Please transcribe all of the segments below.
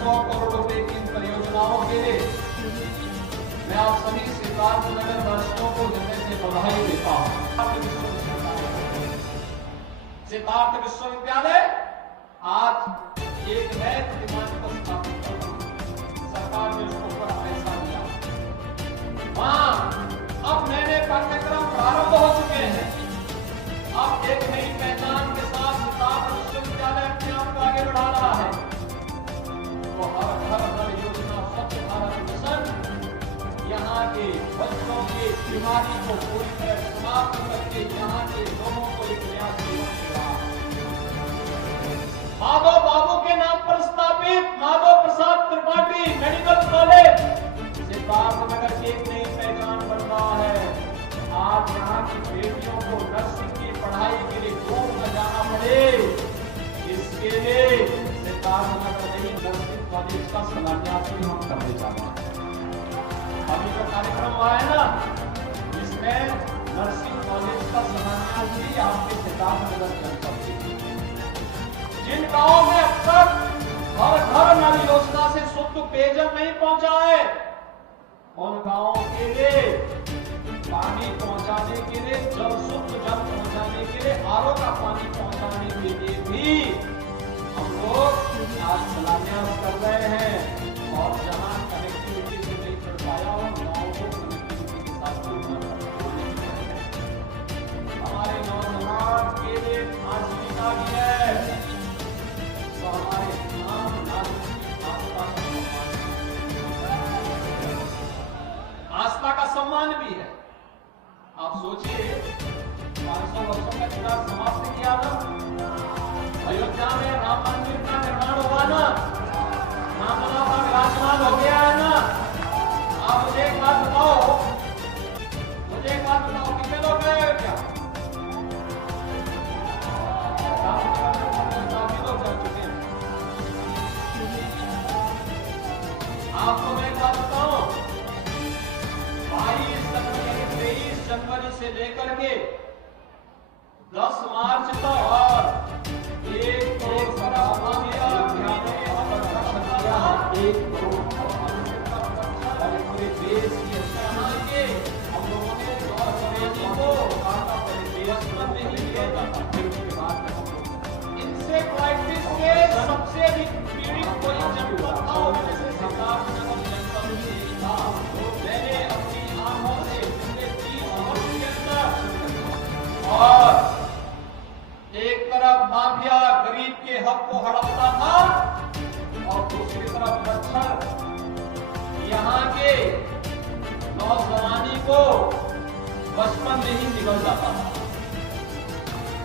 100 करोड़ रुपए की इन परियोजनाओं के लिए मैं आप सभी सिद्धार्थनगर वासियों को हृदय से बधाई देता हूं। सिद्धार्थ विश्वविद्यालय आज एक नए प्रतिमान को स्थापित कर सरकार ने उसको बड़ा पैसा दिया। वहां अब नए नए पाठ्यक्रम प्रारंभ हो चुके हैं। अब एक नई पहचान के साथ सिद्धार्थ विश्वविद्यालय अपने आप को आगे बढ़ा रहा है। तो हर घर हर योजना स्वच्छ भारत मिशन यहाँ के बच्चों की बीमारी को पूरी तरह समाप्त करके यहाँ के लोगों को एक नया जीवन दे रहा है। माधव बाबू के नाम पर स्थापित माधव प्रसाद त्रिपाठी मेडिकल कॉलेज सिद्धार्थनगर की एक नई पहचान बन रहा है। आज यहाँ की बेटियों को नर्सिंग की पढ़ाई के लिए दूर न जाना पड़े, इसके लिए सिद्धार्थनगर में नर्सिंग कॉलेज का शिलान्यास भी हम करने जा रहे हैं। अभी जो कार्यक्रम हुआ है ना, इसमें नर्सिंग कॉलेज का शिलान्यास भी आपके सिद्धार्थनगर जनपद जिन गांवों में अब तक हर घर नल योजना से शुद्ध पेयजल नहीं पहुंचा है, उन गांवों के लिए पानी पहुंचाने के लिए, जल शुद्ध जल पहुंचाने के लिए, आरओ का पानी पहुंचाने के लिए भी हम लोग आज शिलान्यास कर रहे हैं। और जहां कनेक्टिविटी से नहीं कर पाया हो, गांवों को कनेक्टिविटी के साथ जोड़ना हमारे नौजवान के लिए आजीविका भी है। तो हमारे नाम आस्था का सम्मान भी है। आप सोचिए 500 वर्षों का इतिहास समाप्त किया ना, अयोध्या में राम मंदिर का निर्माण हुआ ना, रामलला का विराजमान हो गया है ना। आप मुझे एक बात बताओ, कितने लोग गए अयोध्या? काफी लोग जा चुके हैं। आपको मैं एक बात बताऊं, 23 जनवरी से लेकर के 10 मार्च तक और 1 करोड़ पूरे देश के हम लोगों ने इंसेफ्लाइटिस के सबसे अधिक पीड़ित कोई जनपद था, उनमें से सिद्धार्थनगर जनपद भी एक था। मैंने अपनी आंखों से पिछले 30 वर्ष के अंदर और एक तरफ माफिया गरीब के हक को हड़पता था और दूसरी तरफ मच्छर यहाँ के नौजवानी को बचपन में ही निकल जाता था।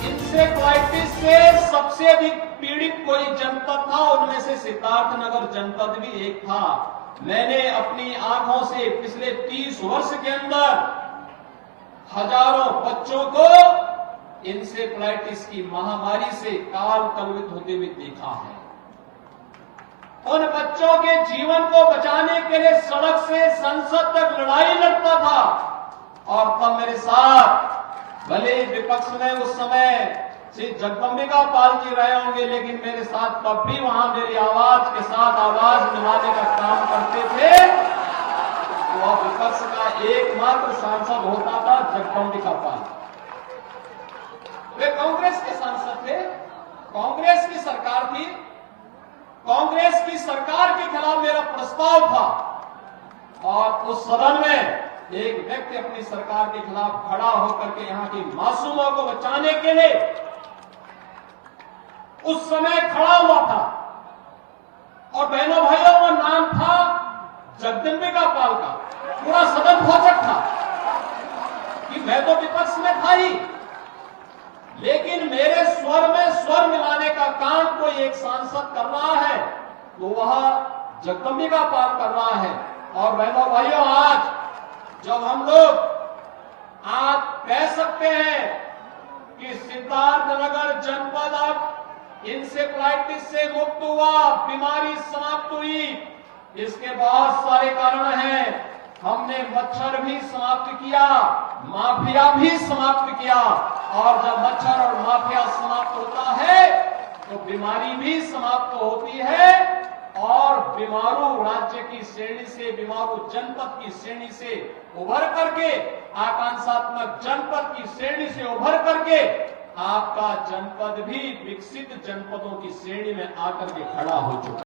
इंसेफ्लाइटिस से सबसे अधिक पीड़ित कोई जनपद था, उनमें से सिद्धार्थनगर जनपद भी एक था। मैंने अपनी आंखों से पिछले 30 वर्ष के अंदर हजारों बच्चों को इंसेफ्लाइटिस की महामारी से काल कलवित होते हुए देखा है। उन बच्चों के जीवन को बचाने के लिए सड़क से संसद तक लड़ाई लड़ता था और तब मेरे साथ भले विपक्ष में उस समय श्री जगदम्बिका पाल जी रहे होंगे, लेकिन मेरे साथ तब भी वहां मेरी आवाज के साथ आवाज मिलाने का काम करते थे। तो विपक्ष का एकमात्र सांसद होता था जगदम्बिका पाल। वे कांग्रेस के सांसद थे, कांग्रेस की सरकार थी, कांग्रेस की सरकार के खिलाफ मेरा प्रस्ताव था और उस सदन में एक व्यक्ति अपनी सरकार के खिलाफ खड़ा होकर के यहाँ की मासूमों को बचाने के लिए उस समय खड़ा हुआ था और बहनों भाइयों वो नाम था जगदम्बिका पाल का। पूरा सदन भौचक था कि मैं तो विपक्ष में था ही, लेकिन मेरे स्वर में स्वर मिलाने का काम कोई एक सांसद कर रहा है तो वह जगदम्बिका पाल कर रहा है। और बहनों भाइयों, आज जब हम लोग आज कह सकते हैं कि सिद्धार्थनगर जनपद अब इंसेफ्लाइटिस से मुक्त हुआ, बीमारी समाप्त हुई, इसके बहुत सारे कारण हैं। हमने मच्छर भी समाप्त किया, माफिया भी समाप्त किया, और जब मच्छर और माफिया समाप्त होता है तो बीमारी भी समाप्त होती है और बीमारू राज्य की श्रेणी से, बीमारू जनपद की श्रेणी से उभर करके, आकांक्षात्मक जनपद की श्रेणी से उभर करके आपका जनपद भी विकसित जनपदों की श्रेणी में आकर के खड़ा हो चुका है।